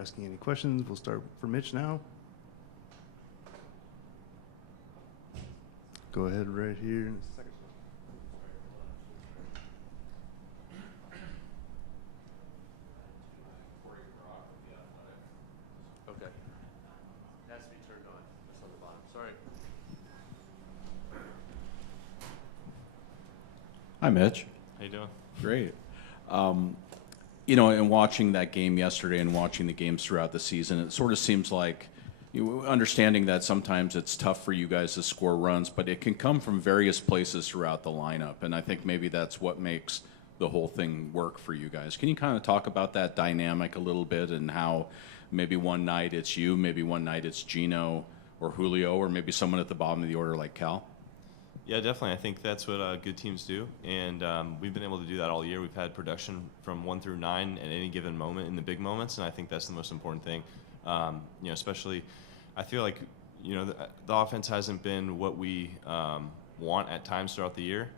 asking any questions. We'll start for Mitch now. Go ahead right here in a second. Okay. It has to be turned on. That's on the bottom. Sorry. Hi, Mitch. How you doing? Great. In watching that game yesterday and watching the games throughout the season, it sort of seems like, understanding that sometimes it's tough for you guys to score runs, but it can come from various places throughout the lineup, and I think maybe that's what makes the whole thing work for you guys. Can you kind of talk about that dynamic a little bit and how maybe one night it's you, maybe one night it's Gino or Julio, or maybe someone at the bottom of the order like Cal? Yeah, definitely. I think that's what good teams do, and we've been able to do that all year. We've had production from 1 through 9 at any given moment in the big moments, and I think that's the most important thing. Especially, I feel like the offense hasn't been what we want at times throughout the year,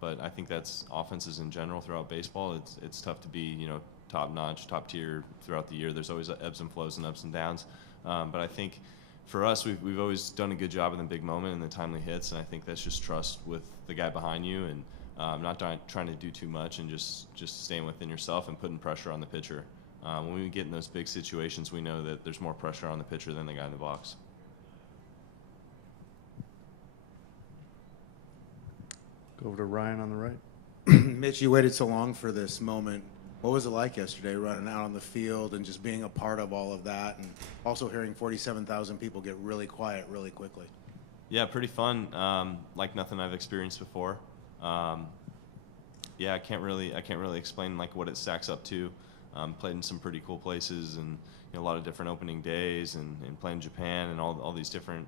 but I think that's offenses in general throughout baseball. It's tough to be top notch, top tier throughout the year. There's always ebbs and flows and ups and downs, but I think for us, we've always done a good job in the big moment and the timely hits, and I think that's just trust with the guy behind you and not trying to do too much and just staying within yourself and putting pressure on the pitcher. When we get in those big situations, we know that there's more pressure on the pitcher than the guy in the box. Go over to Ryan on the right. Mitch, you waited so long for this moment. What was it like yesterday, running out on the field and just being a part of all of that, and also hearing 47,000 people get really quiet really quickly? Yeah, pretty fun. Like nothing I've experienced before. Yeah, I can't really explain like what it stacks up to. Played in some pretty cool places and a lot of different opening days and playing Japan and all these different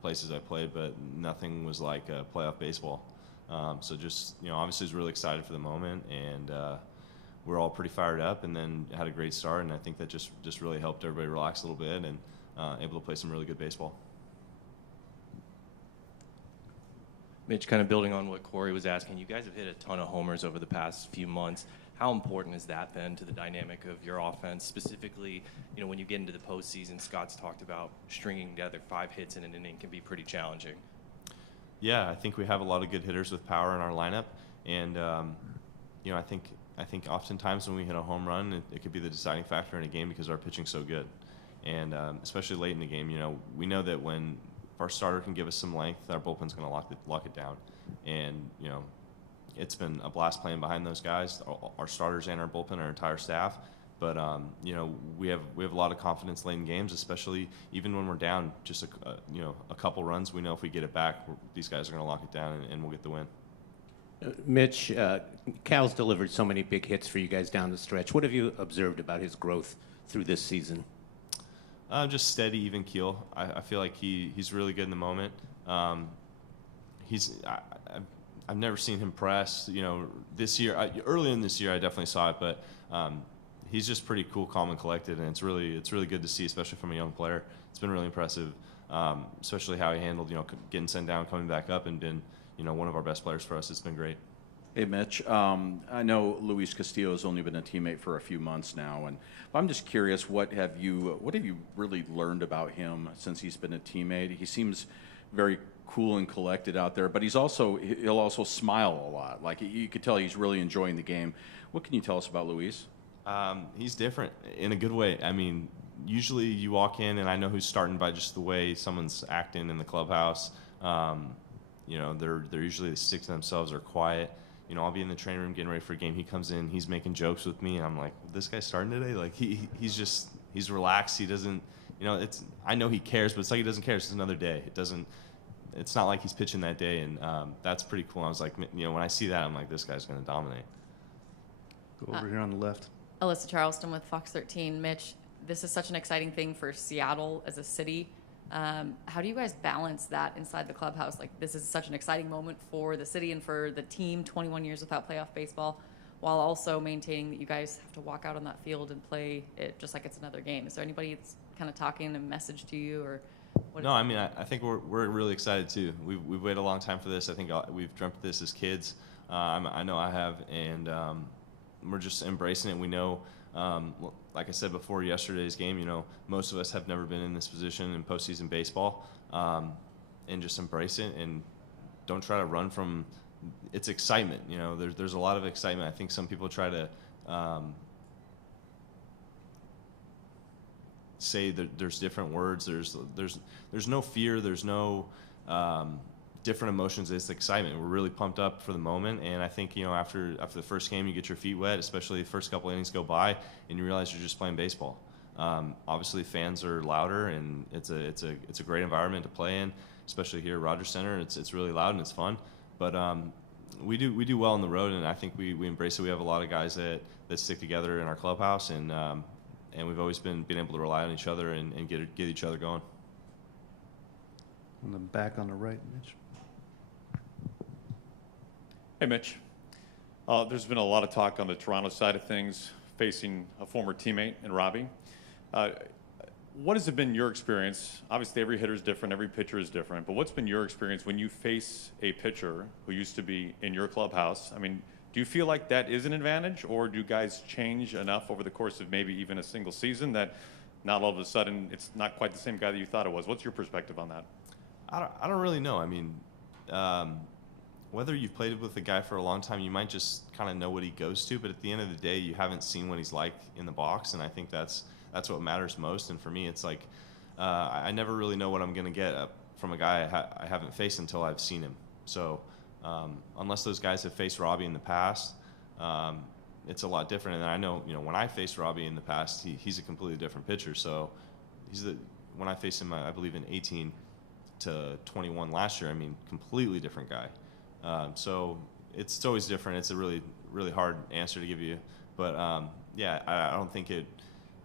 places I played, but nothing was like playoff baseball. So just obviously was really excited for the moment, and we're all pretty fired up, and then had a great start, and I think that just really helped everybody relax a little bit and able to play some really good baseball. Mitch, kind of building on what Corey was asking, you guys have hit a ton of homers over the past few months. How important has that been to the dynamic of your offense? Specifically, when you get into the postseason, Scott's talked about stringing together 5 hits in an inning can be pretty challenging. Yeah, I think we have a lot of good hitters with power in our lineup, and I think oftentimes when we hit a home run, it could be the deciding factor in a game because our pitching's so good, and especially late in the game, we know that when our starter can give us some length, our bullpen's going to lock it down, and it's been a blast playing behind those guys, our starters and our bullpen, our entire staff. But we have a lot of confidence late in games, especially even when we're down just a couple runs. We know if we get it back, these guys are going to lock it down and we'll get the win. Mitch, Cal's delivered so many big hits for you guys down the stretch. What have you observed about his growth through this season? Just steady, even keel. I feel like he's really good in the moment. I've never seen him press. This year, early in this year, I definitely saw it, but he's just pretty cool, calm, and collected, and it's really good to see, especially from a young player. It's been really impressive, especially how he handled getting sent down, coming back up, and been one of our best players for us. It's been great. Hey, Mitch. I know Luis Castillo has only been a teammate for a few months now, and I'm just curious, what have you really learned about him since he's been a teammate? He seems very cool and collected out there, but he'll also smile a lot. Like you could tell he's really enjoying the game. What can you tell us about Luis? He's different in a good way. I mean, usually you walk in and I know who's starting by just the way someone's acting in the clubhouse. They're usually they stick to themselves or quiet. I'll be in the training room getting ready for a game. He comes in, he's making jokes with me, and I'm like, this guy's starting today? Like he's relaxed. He doesn't, I know he cares, but it's like he doesn't care. It's just another day. It's not like he's pitching that day, and that's pretty cool. I was like, when I see that, I'm like, this guy's going to dominate. Go over here on the left. Alyssa Charleston with Fox 13. Mitch, this is such an exciting thing for Seattle as a city. How do you guys balance that inside the clubhouse? Like, this is such an exciting moment for the city and for the team, 21 years without playoff baseball, while also maintaining that you guys have to walk out on that field and play it just like it's another game. Is there anybody that's kind of talking a message to you, or what? No, I mean, I think we're really excited too. We've waited a long time for this. I think we've dreamt of this as kids. I know I have, and we're just embracing it. We know like I said before yesterday's game, you know, most of us have never been in this position in postseason baseball, and just embrace it and don't try to run from it's excitement. You know, there's a lot of excitement. I think some people try to say that there's different words. There's no fear. There's no different emotions. It's excitement. We're really pumped up for the moment, and I think, you know, after the first game, you get your feet wet, especially the first couple innings go by, and you realize you're just playing baseball. Obviously, fans are louder, and it's a great environment to play in, especially here at Rogers Center. It's really loud and it's fun, but we do well on the road, and I think we embrace it. We have a lot of guys that stick together in our clubhouse, and we've always been able to rely on each other and get each other going. On the back on the right, Mitch. Hey, Mitch. There's been a lot of talk on the Toronto side of things, facing a former teammate in Robbie. What has it been your experience? Obviously, every hitter is different, every pitcher is different, but what's been your experience when you face a pitcher who used to be in your clubhouse? I mean, do you feel like that is an advantage, or do guys change enough over the course of maybe even a single season that not all of a sudden it's not quite the same guy that you thought it was? What's your perspective on that? I don't really know. I mean, whether you've played with a guy for a long time, you might just kind of know what he goes to, but at the end of the day, you haven't seen what he's like in the box, and I think that's what matters most. And for me, it's like I never really know what I'm going to get from a guy I haven't faced until I've seen him. So unless those guys have faced Robbie in the past, it's a lot different. And I know, you know, when I faced Robbie in the past, he's a completely different pitcher. So when I faced him, I believe in 18 to 21 last year, I mean, completely different guy. So it's always different. It's a really, really hard answer to give you. But, yeah, I don't think it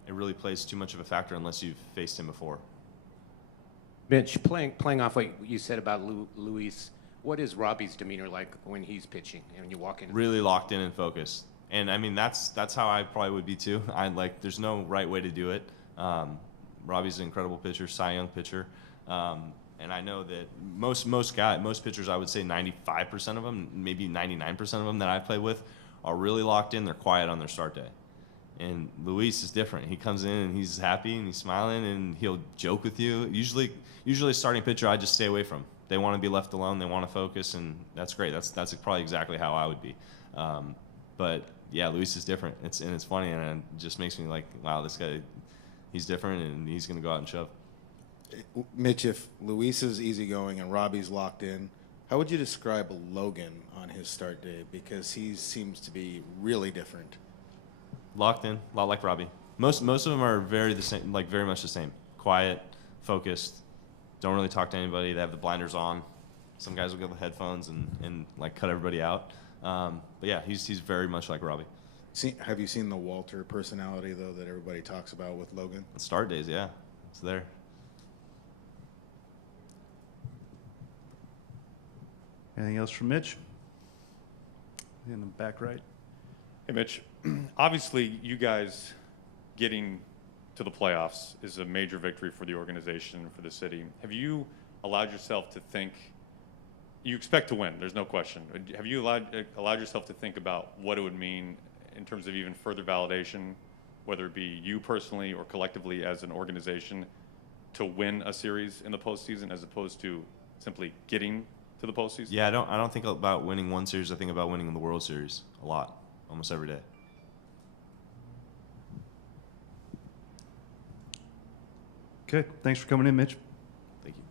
really plays too much of a factor unless you've faced him before. Mitch, playing off what you said about Luis, what is Robbie's demeanor like when he's pitching and you walk in? Really locked in and focused. And, I mean, that's how I probably would be too. There's no right way to do it. Robbie's an incredible pitcher, Cy Young pitcher. And I know that most pitchers, I would say 95% of them, maybe 99% of them that I've played with are really locked in. They're quiet on their start day. And Luis is different. He comes in and he's happy and he's smiling and he'll joke with you. Usually a starting pitcher, I just stay away from. They want to be left alone. They want to focus, and that's great. That's probably exactly how I would be. But yeah, Luis is different. It's funny, and it just makes me like, wow, this guy, he's different, and he's going to go out and shove. Mitch, if Luis is easygoing and Robbie's locked in, how would you describe Logan on his start day? Because he seems to be really different. Locked in, a lot like Robbie. Most of them are very much the same. Quiet, focused, don't really talk to anybody. They have the blinders on. Some guys will get the headphones and like cut everybody out. But yeah, he's very much like Robbie. Have you seen the Walter personality, though, that everybody talks about with Logan? On start days, yeah, it's there. Anything else from Mitch? In the back right. Hey, Mitch. Obviously, you guys getting to the playoffs is a major victory for the organization and for the city. Have you allowed yourself to think? You expect to win, there's no question. Have you allowed yourself to think about what it would mean in terms of even further validation, whether it be you personally or collectively as an organization, to win a series in the postseason as opposed to simply getting to the postseason? Yeah, I don't think about winning one series. I think about winning the World Series a lot, almost every day. Okay, thanks for coming in, Mitch. Thank you.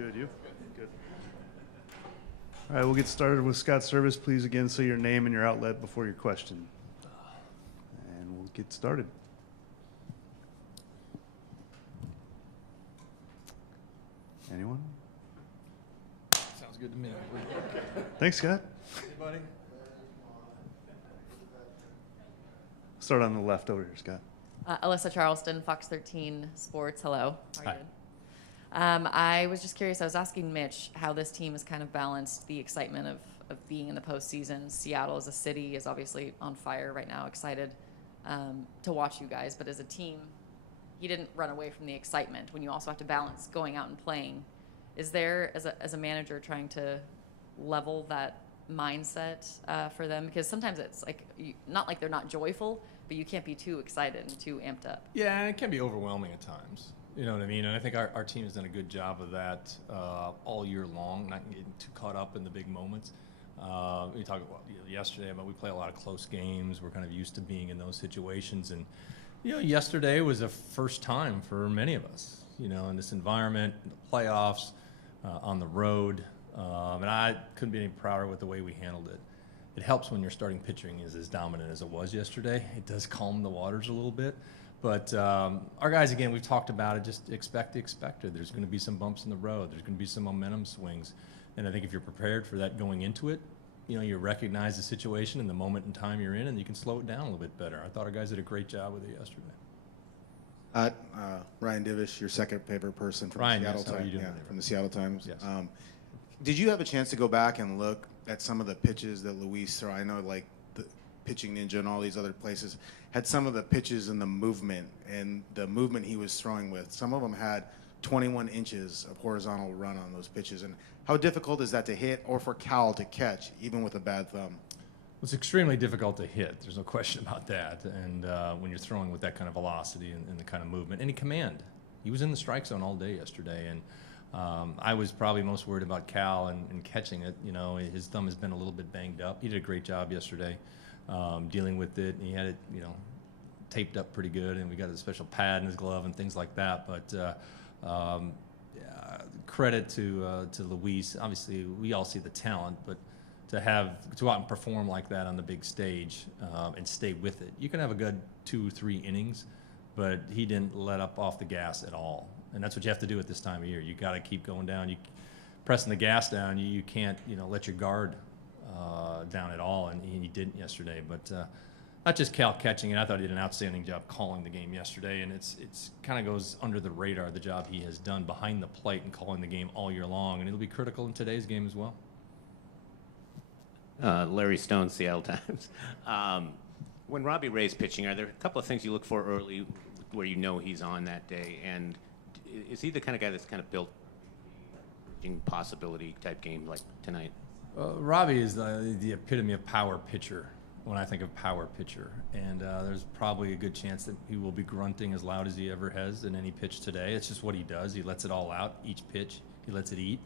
Good, you? Good. All right, we'll get started with Scott Servais. Please again say your name and your outlet before your question. And we'll get started. Anyone? Sounds good to me. Thanks, Scott. Hey, buddy. Start on the left over here, Scott. Alyssa Charleston, Fox 13 Sports. Hello. How are you Hi. doing? I was just curious. I was asking Mitch how this team has kind of balanced the excitement of being in the postseason. Seattle as a city is obviously on fire right now, excited to watch you guys. But as a team, you didn't run away from the excitement when you also have to balance going out and playing. Is there, as a manager, trying to level that mindset for them? Because sometimes it's like, not like they're not joyful, but you can't be too excited and too amped up. Yeah, and it can be overwhelming at times. You know what I mean? And I think our team has done a good job of that all year long, not getting too caught up in the big moments. We talked about yesterday about we play a lot of close games. We're kind of used to being in those situations. And, yesterday was a first time for many of us, in this environment, in the playoffs, on the road. And I couldn't be any prouder with the way we handled it. It helps when your starting pitching is as dominant as it was yesterday. It does calm the waters a little bit. But our guys, again, we've talked about it, just expect the expected. There's going to be some bumps in the road. There's going to be some momentum swings. And I think if you're prepared for that going into it, you recognize the situation and the moment in time you're in, and you can slow it down a little bit better. I thought our guys did a great job with it yesterday. Ryan Divish, your second favorite person from Ryan, the Seattle yes, how are Times. you doing Yeah, there? from the Seattle Times. Yes. Did you have a chance to go back and look at some of the pitches that Luis threw? I know, like the Pitching Ninja and all these other places had some of the pitches and the movement he was throwing with. Some of them had 21 inches of horizontal run on those pitches. And how difficult is that to hit or for Cal to catch, even with a bad thumb? It's extremely difficult to hit. There's no question about that. And when you're throwing with that kind of velocity and the kind of movement, any command. He was in the strike zone all day yesterday. And I was probably most worried about Cal and catching it. His thumb has been a little bit banged up. He did a great job yesterday dealing with it. And he had it, taped up pretty good. And we got a special pad in his glove and things like that. But credit to Luis. Obviously, we all see the talent, but to go out and perform like that on the big stage and stay with it. You can have a good 2-3 innings, but he didn't let up off the gas at all. And that's what you have to do at this time of year. You got to keep going down. You pressing the gas down. You can't let your guard down at all, and he didn't yesterday. But not just Cal catching it. I thought he did an outstanding job calling the game yesterday, and it's kind of goes under the radar, the job he has done behind the plate and calling the game all year long, and it'll be critical in today's game as well. Larry Stone, Seattle Times. When Robbie Ray's pitching, are there a couple of things you look for early where he's on that day? And is he the kind of guy that's kind of built in possibility type game like tonight? Robbie is the epitome of power pitcher when I think of power pitcher. And there's probably a good chance that he will be grunting as loud as he ever has in any pitch today. It's just what he does. He lets it all out each pitch. He lets it eat.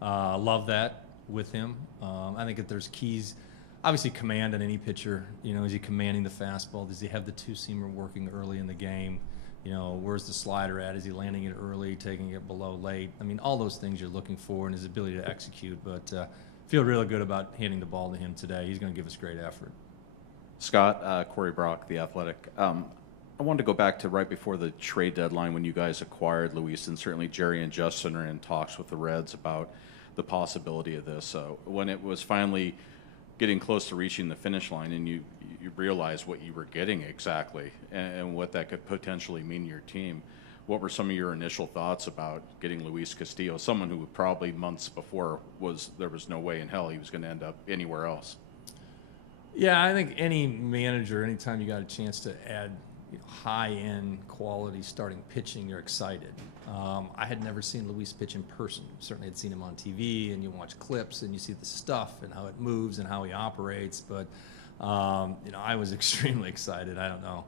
Love that with him. I think that there's keys. Obviously, command on any pitcher. Is he commanding the fastball? Does he have the two-seamer working early in the game? Where's the slider at? Is he landing it early, taking it below late? I mean, all those things you're looking for and his ability to execute. But feel really good about handing the ball to him today. He's going to give us great effort. Scott, Corey Brock, The Athletic. I wanted to go back to right before the trade deadline when you guys acquired Luis, and certainly Jerry and Justin are in talks with the Reds about the possibility of this. So when it was finally getting close to reaching the finish line and you realized what you were getting exactly and what that could potentially mean to your team, what were some of your initial thoughts about getting Luis Castillo, someone who probably months before there was no way in hell he was going to end up anywhere else? Yeah, I think any manager, anytime you got a chance to add high-end quality starting pitching, you're excited. I had never seen Luis pitch in person. Certainly had seen him on TV, and you watch clips, and you see the stuff and how it moves and how he operates. But, I was extremely excited. I don't know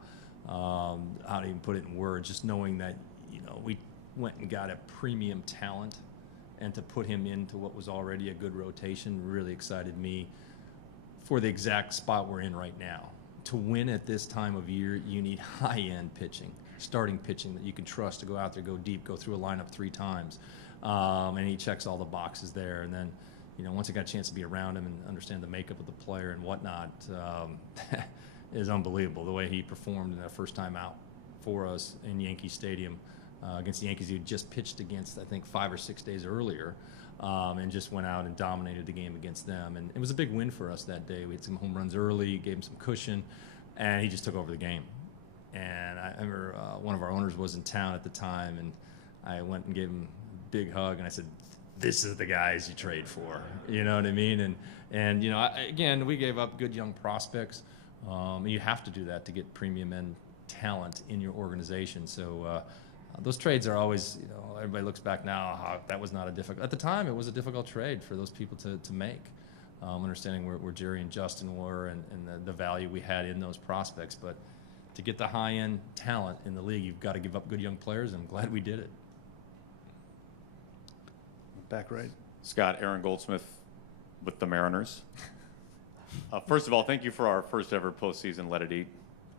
how to even put it in words, just knowing that, we went and got a premium talent, and to put him into what was already a good rotation really excited me for the exact spot we're in right now. To win at this time of year, you need high-end pitching, starting pitching that you can trust to go out there, go deep, go through a lineup 3 times. and he checks all the boxes there. And then, once I got a chance to be around him and understand the makeup of the player and whatnot, is unbelievable. The way he performed in that first time out for us in Yankee Stadium against the Yankees, he had just pitched against, I think, 5 or 6 days earlier, and just went out and dominated the game against them. And it was a big win for us that day. We had some home runs early, gave him some cushion, and he just took over the game. And I remember one of our owners was in town at the time, and I went and gave him a big hug, and I said, "This is the guys you trade for." You know what I mean? And again, we gave up good young prospects. You have to do that to get premium end talent in your organization. So those trades are always, everybody looks back now, that was not a difficult, at the time it was a difficult trade for those people to make. Understanding where Jerry and Justin were and the value we had in those prospects. But to get the high-end talent in the league, you've got to give up good young players, and I'm glad we did it. Back right. Scott, Aaron Goldsmith with the Mariners. First of all, thank you for our first ever postseason Let It Eat.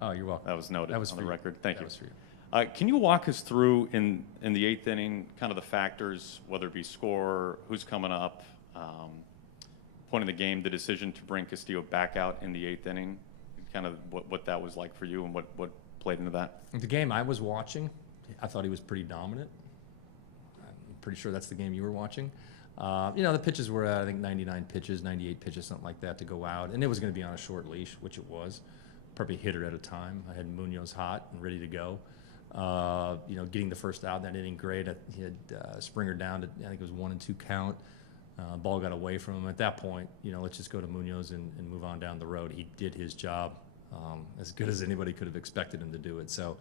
Oh, you're welcome. That was noted on the record. Thank you. That was for you. Can you walk us through in the 8th inning, kind of the factors, whether it be score, who's coming up, point of the game, the decision to bring Castillo back out in the 8th inning, kind of what that was like for you and what played into that? The game I was watching, I thought he was pretty dominant. I'm pretty sure that's the game you were watching. The pitches were at, I think, 99 pitches, 98 pitches, something like that to go out. And it was going to be on a short leash, which it was. Probably hitter at a time. I had Munoz hot and ready to go. Getting the first out in that inning, great. He had Springer down to, I think it was 1-2 count. Ball got away from him. At that point, let's just go to Munoz and move on down the road. He did his job as good as anybody could have expected him to do it. So,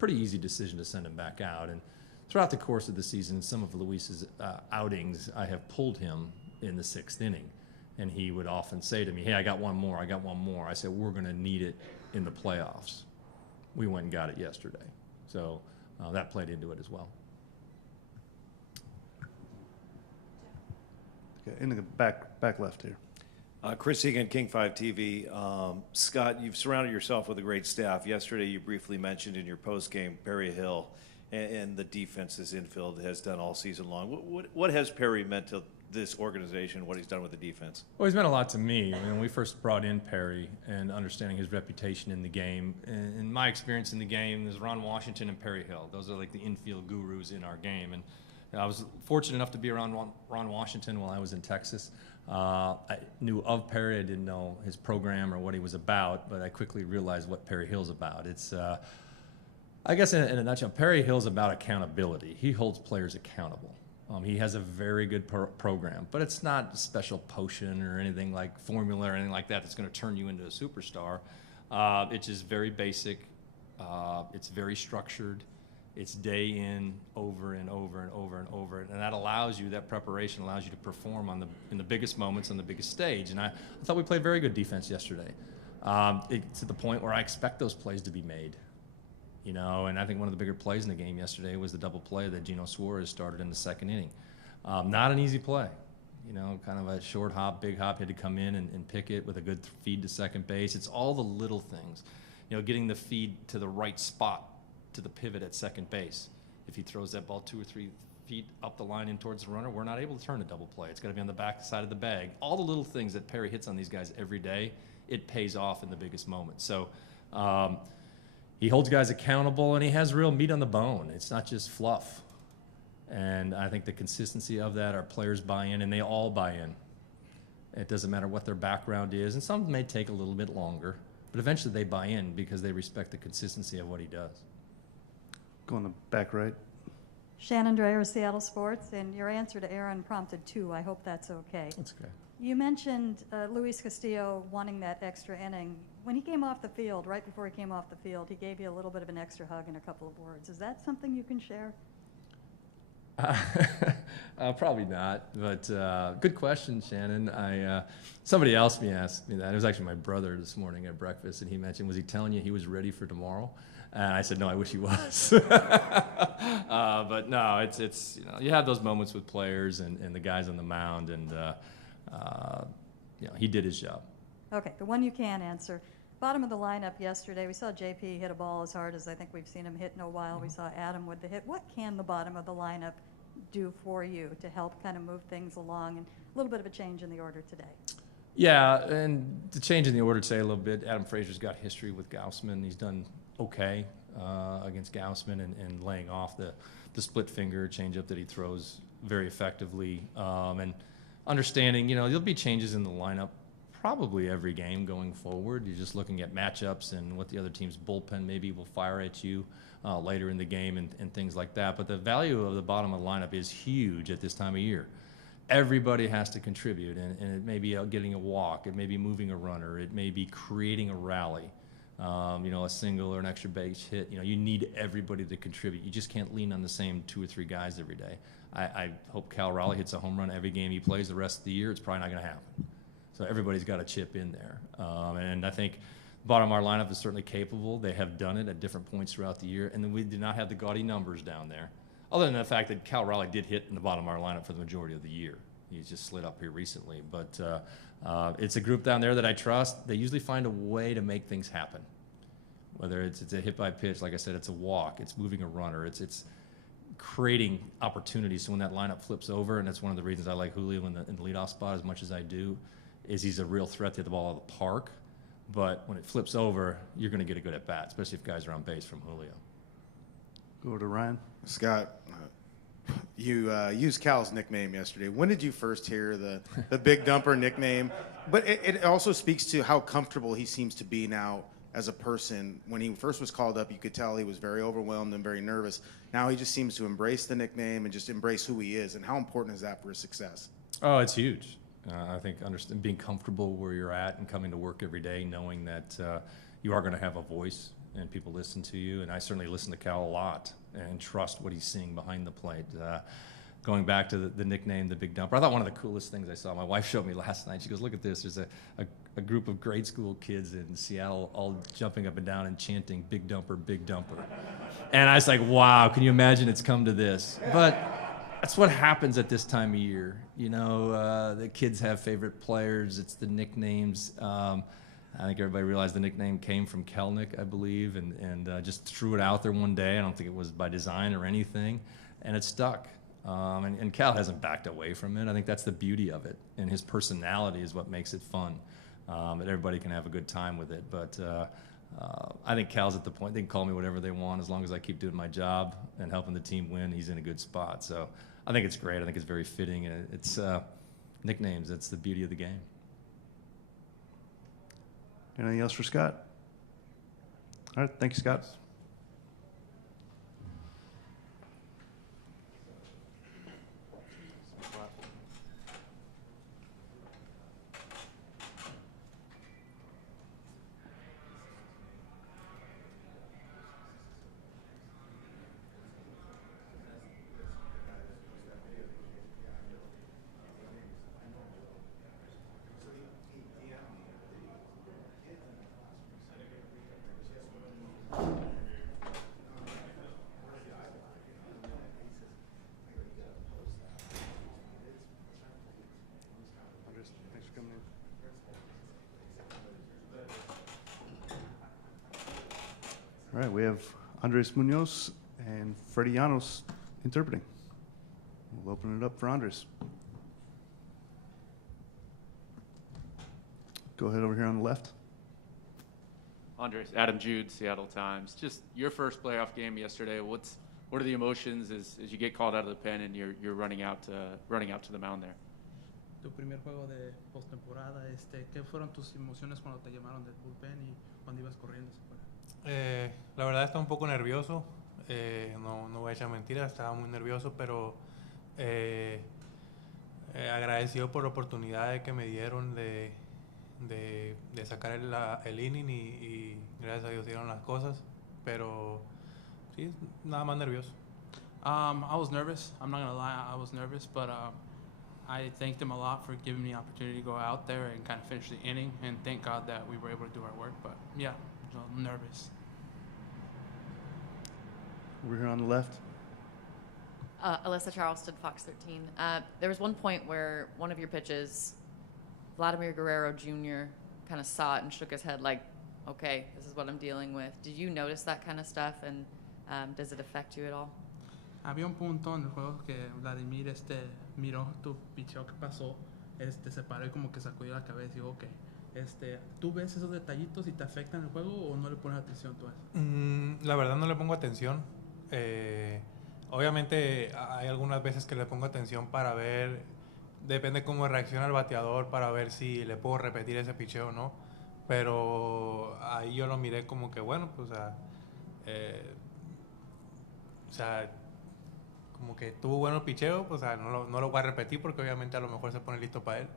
pretty easy decision to send him back out. And throughout the course of the season, some of Luis's outings, I have pulled him in the 6th inning. And he would often say to me, "Hey, I got one more. I said, "We're going to need it in the playoffs." We went and got it yesterday. So that played into it as well. Okay, in the back left here. Chris Egan, King 5 TV. Scott, you've surrounded yourself with a great staff. Yesterday, you briefly mentioned in your postgame Perry Hill and the defense this infield has done all season long. What has Perry meant to this organization, what he's done with the defense? Well, he's meant a lot to me. When we first brought in Perry and understanding his reputation in the game, and my experience in the game, there's Ron Washington and Perry Hill. Those are like the infield gurus in our game. And I was fortunate enough to be around Ron Washington while I was in Texas. I knew of Perry. I didn't know his program or what he was about, but I quickly realized what Perry Hill's about. It's, I guess in a nutshell, Perry Hill's about accountability. He holds players accountable. He has a very good program, but it's not a special potion or anything like formula or anything like that that's going to turn you into a superstar. It's just very basic. It's very structured. It's day in, over and over and over and over, and that allows you, that preparation allows you to perform in the biggest moments on the biggest stage. And I thought we played very good defense yesterday, to the point where I expect those plays to be made. And I think one of the bigger plays in the game yesterday was the double play that Gino Suarez started in the 2nd inning. Not an easy play. Kind of a short hop, big hop, had to come in and pick it with a good feed to second base. It's all the little things. Getting the feed to the right spot to the pivot at second base. If he throws that ball 2 or 3 feet up the line in towards the runner, we're not able to turn a double play. It's got to be on the back side of the bag. All the little things that Perry hits on these guys every day, it pays off in the biggest moments. So, he holds guys accountable, and he has real meat on the bone. It's not just fluff. And I think the consistency of that, our players buy in, and they all buy in. It doesn't matter what their background is, and some may take a little bit longer, but eventually they buy in because they respect the consistency of what he does. Going to back right. Shannon Dreyer, Seattle Sports, and your answer to Aaron prompted 2. I hope that's okay. That's okay. You mentioned Luis Castillo wanting that extra inning. When he came off the field, right before he came off the field, he gave you a little bit of an extra hug and a couple of words. Is that something you can share? Probably not, but good question, Shannon. Somebody else asked me that. It was actually my brother this morning at breakfast, and he mentioned, was he telling you he was ready for tomorrow? And I said, no, I wish he was. But no, it's you have those moments with players and the guys on the mound, and he did his job. Okay, the one you can answer. bottom of the lineup yesterday, we saw JP hit a ball as hard as I think we've seen him hit in a while. We saw Adam with the hit. What can the bottom of the lineup do for you to help kind of move things along, and a little bit of a change in the order today? Yeah, and to change in the order today a little bit, Adam Frazier's got history with Gaussman. He's done okay against Gaussman and laying off the split finger changeup that he throws very effectively. And understanding, there'll be changes in the lineup probably every game going forward. You're just looking at matchups and what the other team's bullpen maybe will fire at you later in the game and things like that. But the value of the bottom of the lineup is huge at this time of year. Everybody has to contribute, and it may be getting a walk, it may be moving a runner, it may be creating a rally, a single or an extra base hit. You need everybody to contribute. You just can't lean on the same 2 or 3 guys every day. I hope Cal Raleigh hits a home run every game he plays the rest of the year. It's probably not going to happen. So everybody's got to chip in there. And I think bottom of our lineup is certainly capable. They have done it at different points throughout the year, and then we did not have the gaudy numbers down there. Other than the fact that Cal Raleigh did hit in the bottom of our lineup for the majority of the year. He's just slid up here recently. But it's a group down there that I trust. They usually find a way to make things happen. Whether it's a hit by pitch, like I said, it's a walk, it's moving a runner, it's creating opportunities. So when that lineup flips over, and that's one of the reasons I like Julio in the leadoff spot as much as I do, is he's a real threat to hit the ball out of the park. But when it flips over, you're going to get a good at bat, especially if guys are on base from Julio. Go to Ryan. Scott, you used Cal's nickname yesterday. When did you first hear the Big Dumper nickname? But it also speaks to how comfortable he seems to be now as a person. When he first was called up, you could tell he was very overwhelmed and very nervous. Now he just seems to embrace the nickname and just embrace who he is. And how important is that for his success? Oh, it's huge. I think being comfortable where you're at and coming to work every day, knowing that you are going to have a voice and people listen to you. And I certainly listen to Cal a lot and trust what he's seeing behind the plate. Going back to the nickname, the Big Dumper, I thought one of the coolest things I saw, my wife showed me last night. She goes, look at this. There's a group of grade school kids in Seattle all jumping up and down and chanting, Big Dumper, Big Dumper. And I was like, wow, can you imagine it's come to this? But that's what happens at this time of year. The kids have favorite players. It's the nicknames. I think everybody realized the nickname came from Kelnick, I believe, and just threw it out there one day. I don't think it was by design or anything, and it stuck. And Cal hasn't backed away from it. I think that's the beauty of it, and his personality is what makes it fun. That everybody can have a good time with it. But I think Cal's at the point they can call me whatever they want as long as I keep doing my job and helping the team win. He's in a good spot. So I think it's great. I think it's very fitting, and it's nicknames. That's the beauty of the game. Anything else for Scott? All right, thank you, Scott. Thanks for coming in. All right, we have Andres Munoz and Freddie Llanos interpreting. We'll open it up for Andres. Go ahead over here on the left. Andres, Adam Jude, Seattle Times. Just your first playoff game yesterday. What are the emotions as you get called out of the pen and you're running out to the mound there? Tu primer juego de postemporada, ¿qué fueron tus emociones cuando te llamaron del bullpen y cuando ibas corriendo hacia afuera? La verdad estaba un poco nervioso, no voy a echar mentiras, estaba muy nervioso, pero agradecido por la oportunidad que me dieron de sacar el inning y gracias a Dios dieron las cosas, pero sí, nada más nervioso. I was nervous. I'm not going to lie, I was nervous, but I thanked them a lot for giving me the opportunity to go out there and kind of finish the inning, and thank God that we were able to do our work. But yeah, I'm nervous. Over here on the left. Alyssa Charleston, Fox 13. There was one point where one of your pitches, Vladimir Guerrero Jr. kind of saw it and shook his head like, okay, this is what I'm dealing with. Did you notice that kind of stuff, and does it affect you at all? Había un punto en el juego que Vladimir miró tu picheo que pasó, se paró y como que sacudió la cabeza y dijo, ok, ¿tú ves esos detallitos y te afectan el juego o no le pones atención tú a eso? La verdad no le pongo atención. Obviamente hay algunas veces que le pongo atención para ver, depende cómo reacciona el bateador, para ver si le puedo repetir ese picheo o no. Pero ahí yo lo miré como que bueno, pues o sea, como que tuvo bueno el picheo, pues no lo voy a repetir porque obviamente a lo mejor se pone listo para él.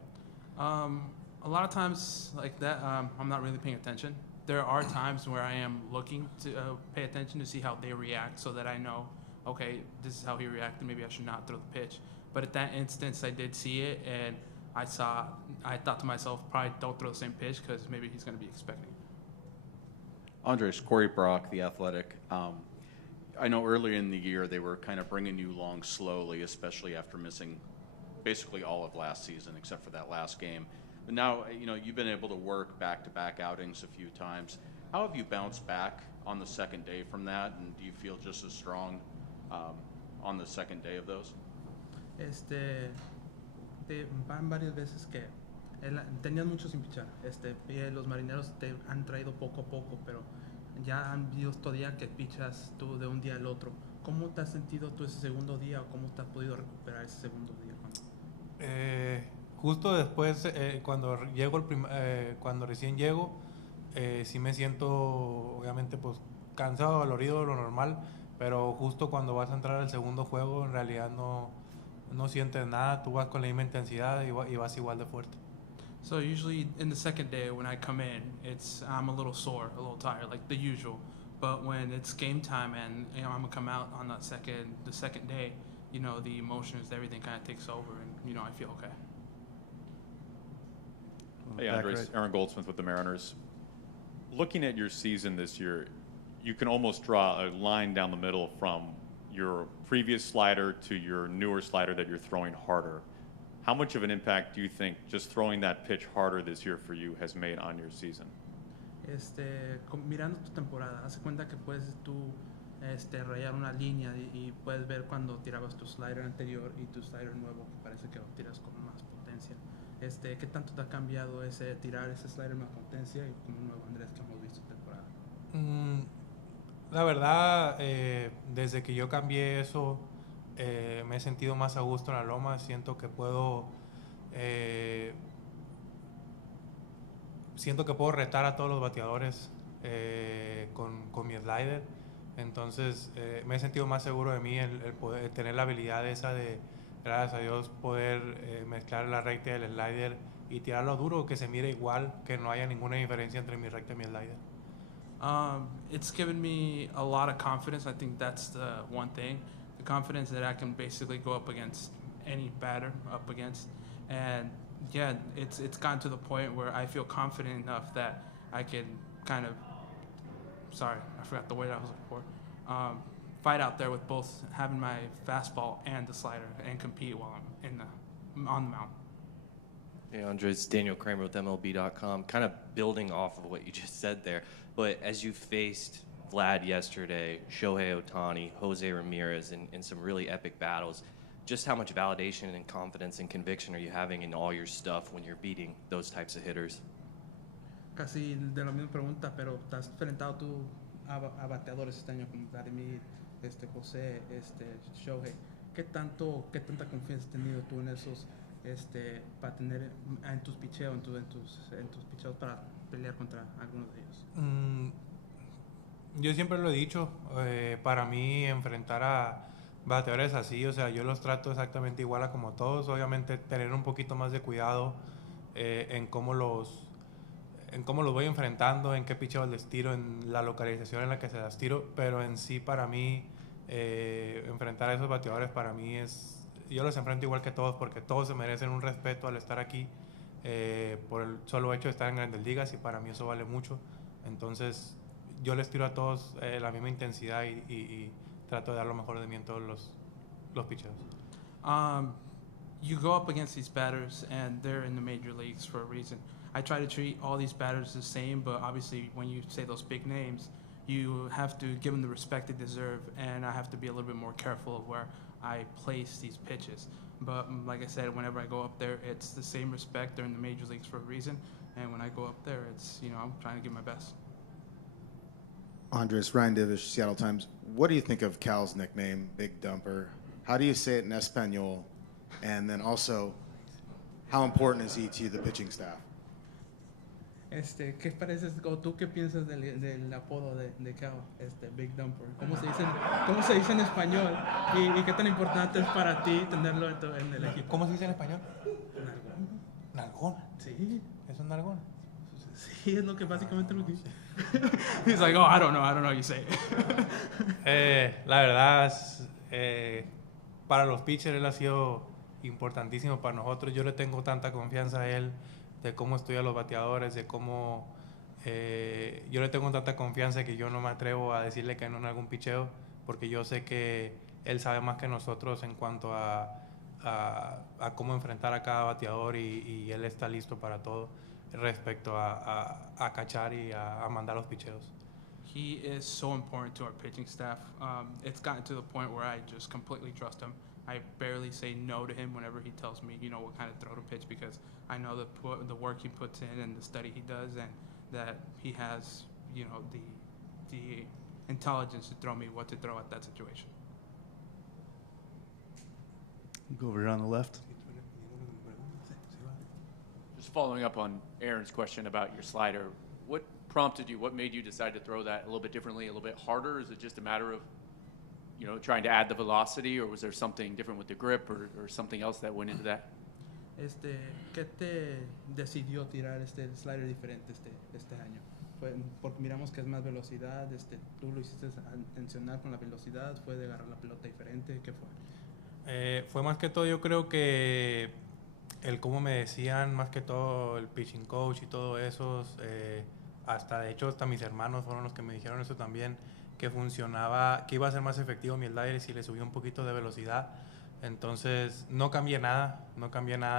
A lot of times like that, I'm not really paying attention. There are times where I am looking to pay attention to see how they react so that I know, okay, this is how he reacted, maybe I should not throw the pitch. But at that instance, I did see it, and I thought to myself, probably don't throw the same pitch because maybe he's going to be expecting it. Andres, Corey Brock, The Athletic. I know earlier in the year they were kind of bringing you along slowly, especially after missing basically all of last season except for that last game. But now, you've been able to work back-to-back outings a few times. How have you bounced back on the second day from that, and do you feel just as strong on the second day of those? Van varias veces que tenías mucho sin pichar. Los marineros te han traído poco a poco, pero ya han visto día que pichas tú de un día al otro. ¿Cómo te has sentido tú ese segundo día o cómo te has podido recuperar ese segundo día? Justo después, cuando recién llego, sí me siento obviamente pues cansado, dolorido, lo normal, pero justo cuando vas a entrar al segundo juego en realidad no sientes nada, tú vas con la misma intensidad y vas igual de fuerte. So usually in the second day when I come in, I'm a little sore, a little tired, like the usual. But when it's game time and I'm gonna come out on the second day, the emotions, everything kind of takes over, and I feel okay. Hey, Andres, Aaron Goldsmith with the Mariners. Looking at your season this year, you can almost draw a line down the middle from your previous slider to your newer slider that you're throwing harder. How much of an impact do you think just throwing that pitch harder this year for you has made on your season? Mirando tu temporada, haz cuenta que puedes tú rayar una línea y puedes ver cuando tirabas tu slider anterior y tu slider nuevo, que parece que lo tiras con más potencia. ¿Qué tanto te ha cambiado tirar ese slider más potencia y con un nuevo Andrés que hemos visto en temporada? La verdad, desde que yo cambié eso, me he sentido más a gusto en la loma. Siento que puedo retar a todos los bateadores con mi slider. Entonces me he sentido más seguro de mí, el poder tener la habilidad esa de, gracias a Dios, poder mezclar la recta y el slider y tirarlo duro, que se mire igual, que no haya ninguna diferencia entre mi recta y mi slider. It's given me a lot of confidence. I think that's the one thing. The confidence that I can basically go up against any batter up against. And yeah, it's gotten to the point where I feel confident enough that I can kind of, sorry, I forgot the word I was looking for, fight out there with both having my fastball and the slider and compete while I'm on the mound. Hey, Andres, Daniel Kramer with MLB.com. Kind of building off of what you just said there, but as you faced Vlad yesterday, Shohei Ohtani, Jose Ramirez in some really epic battles, just how much validation and confidence and conviction are you having in all your stuff when you're beating those types of hitters? Casi de la misma pregunta, pero te has enfrentado tú a bateadores este año como Vladimir, José, Shohei. ¿Qué tanta confianza has tenido tú en esos, para tener en tus picheos, en tus picheos para pelear contra algunos de ellos? Yo siempre lo he dicho, para mí enfrentar a bateadores así, o sea, yo los trato exactamente igual a como todos, obviamente tener un poquito más de cuidado en cómo los voy enfrentando, en qué picheos les tiro, en la localización en la que se las tiro, pero en sí para mí enfrentar a esos bateadores para mí yo los enfrento igual que todos porque todos se merecen un respeto al estar aquí por el solo hecho de estar en Grandes Ligas y para mí eso vale mucho. Entonces yo les tiro a todos la misma intensidad y trato de dar lo mejor de mí en todos los picheos. You go up against these batters and they're in the major leagues for a reason. I try to treat all these batters the same, but obviously when you say those big names, you have to give them the respect they deserve, and I have to be a little bit more careful of where I place these pitches. But like I said, whenever I go up there, it's the same respect. They're in the major leagues for a reason, and when I go up there, it's, you know, I'm trying to give my best. Andres, Ryan Divish, Seattle Times. What do you think of Cal's nickname, Big Dumper? How do you say it in Espanol? And then also, how important is he to the pitching staff? ¿Qué parece, o tú qué piensas del apodo de Cal, Big Dumper? ¿Cómo se dice en español? ¿Y qué tan importante es para ti tenerlo en el equipo? ¿Cómo se dice en español? Nalgón. Nalgón. Sí. ¿Es un nalgón? Sí, es lo que básicamente lo que dice. He's like, oh, I don't know, you say it. La verdad, para los pitchers él ha sido importantísimo para nosotros. Yo le tengo tanta confianza a él de cómo estudia los bateadores, de cómo yo le tengo tanta confianza que yo no me atrevo a decirle que no en algún picheo, porque yo sé que él sabe más que nosotros en cuanto a cómo enfrentar a cada bateador y él está listo para todo respecto a cachar y a mandar los picheos. He is so important to our pitching staff. It's gotten to the point where I just completely trust him. I barely say no to him whenever he tells me, you know, what kind of throw to pitch, because I know the work he puts in and the study he does, and that he has, you know, the intelligence to throw me what to throw at that situation. Go over here on the left. Just following up on Aaron's question about your slider, what prompted you, what made you decide to throw that a little bit differently, a little bit harder? Is it just a matter of, you know, trying to add the velocity, or was there something different with the grip or something else that went into that? ¿Qué te decidió tirar el slider diferente este año? Fue porque miramos que es más velocidad, tú lo hiciste intencional con la velocidad, fue de agarrar la pelota diferente, ¿qué fue? Fue más que todo, yo creo que el cómo me decían, más que todo el pitching coach y todo eso, de hecho hasta mis hermanos fueron los que me dijeron eso también, que funcionaba, que iba a ser más efectivo mi slider si le subía un poquito de velocidad. Entonces no cambié nada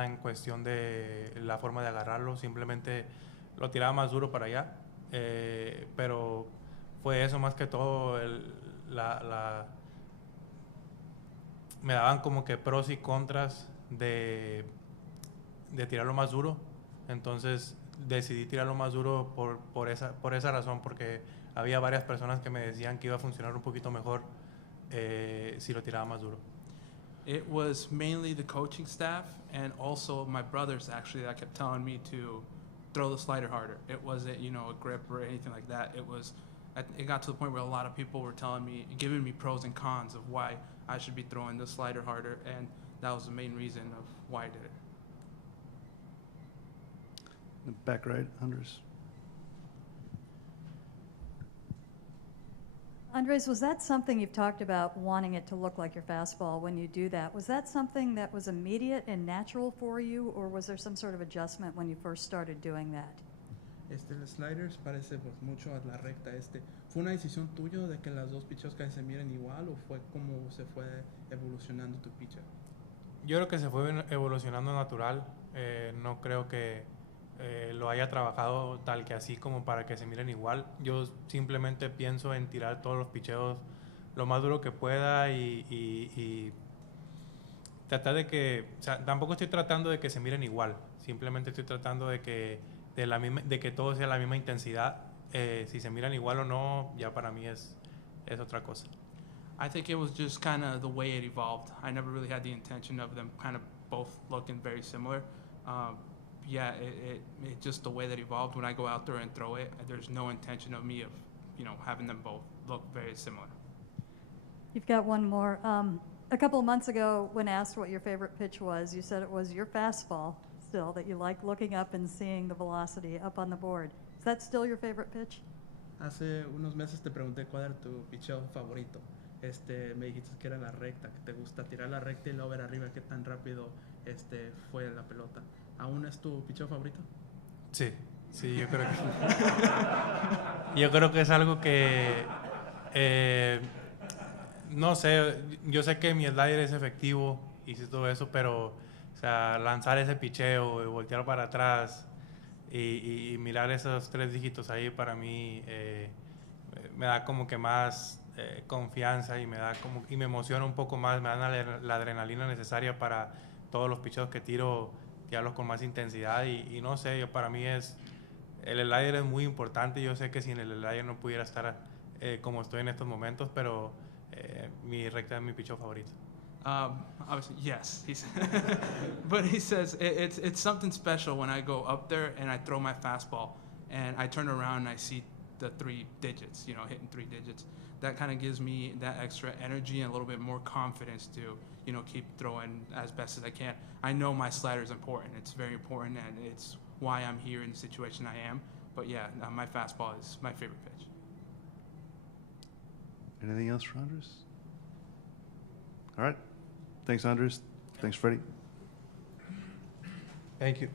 en cuestión de la forma de agarrarlo, simplemente lo tiraba más duro para allá, pero fue eso más que todo, me daban como que pros y contras de tirarlo más duro, entonces decidí tirarlo más duro por esa razón, porque había varias personas que me decían que iba a funcionar un poquito mejor si lo tiraba más duro. It was mainly the coaching staff and also my brothers actually that kept telling me to throw the slider harder. It wasn't, you know, a grip or anything like that. It got to the point where a lot of people were telling me, giving me pros and cons of why I should be throwing the slider harder, and that was the main reason of why I did it. Back right, Andres. Andres, was that something you've talked about, wanting it to look like your fastball when you do that? Was that something that was immediate and natural for you, or was there some sort of adjustment when you first started doing that? Los sliders parece pues mucho a la recta. ¿Fue una decisión tuya de que las dos picheos casi se miren igual, o fue como se fue evolucionando tu pitcher? Yo creo que se fue evolucionando natural. No creo que lo haya trabajado tal que así como para que se miren igual. Yo simplemente pienso en tirar todos los picheos lo más duro que pueda y tratar de que, o sea, tampoco estoy tratando de que se miren igual, simplemente estoy tratando de que todo sea la misma intensidad. Si se miran igual o no, ya para mí es otra cosa. I think it was just kind of the way it evolved. I never really had the intention of them kind of both looking very similar. Yeah, it just the way that evolved. When I go out there and throw it, there's no intention of me of, you know, having them both look very similar. You've got one more. A couple of months ago, when asked what your favorite pitch was, you said it was your fastball still, that you like looking up and seeing the velocity up on the board. Is that still your favorite pitch? Hace unos meses te pregunté cuál era tu picheo favorito. Me dijiste que era la recta, que te gusta tirar la recta y luego ver arriba qué tan rápido fue la pelota. ¿Aún es tu picheo favorito? Sí, yo creo que yo creo que es algo que no sé, yo sé que mi slider es efectivo y todo eso, pero o sea, lanzar ese picheo y voltear para atrás y mirar esos 3 dígitos ahí para mí me da como que más confianza y y me emociona un poco más, me da la adrenalina necesaria para todos los picheos que tiro, tirarlos con más intensidad y no sé, para mí el slider es muy importante. Yo sé que sin el slider no pudiera estar como estoy en estos momentos, pero mi recta es mi picheo favorito. Obviously, yes. But he says it's something special when I go up there and I throw my fastball and I turn around and I see the 3 digits, hitting 3 digits. That kind of gives me that extra energy and a little bit more confidence to, keep throwing as best as I can. I know my slider is important. It's very important, and it's why I'm here in the situation I am. But yeah, my fastball is my favorite pitch. Anything else for Andres? All right. Thanks, Andres. Thanks, Freddie. Thank you.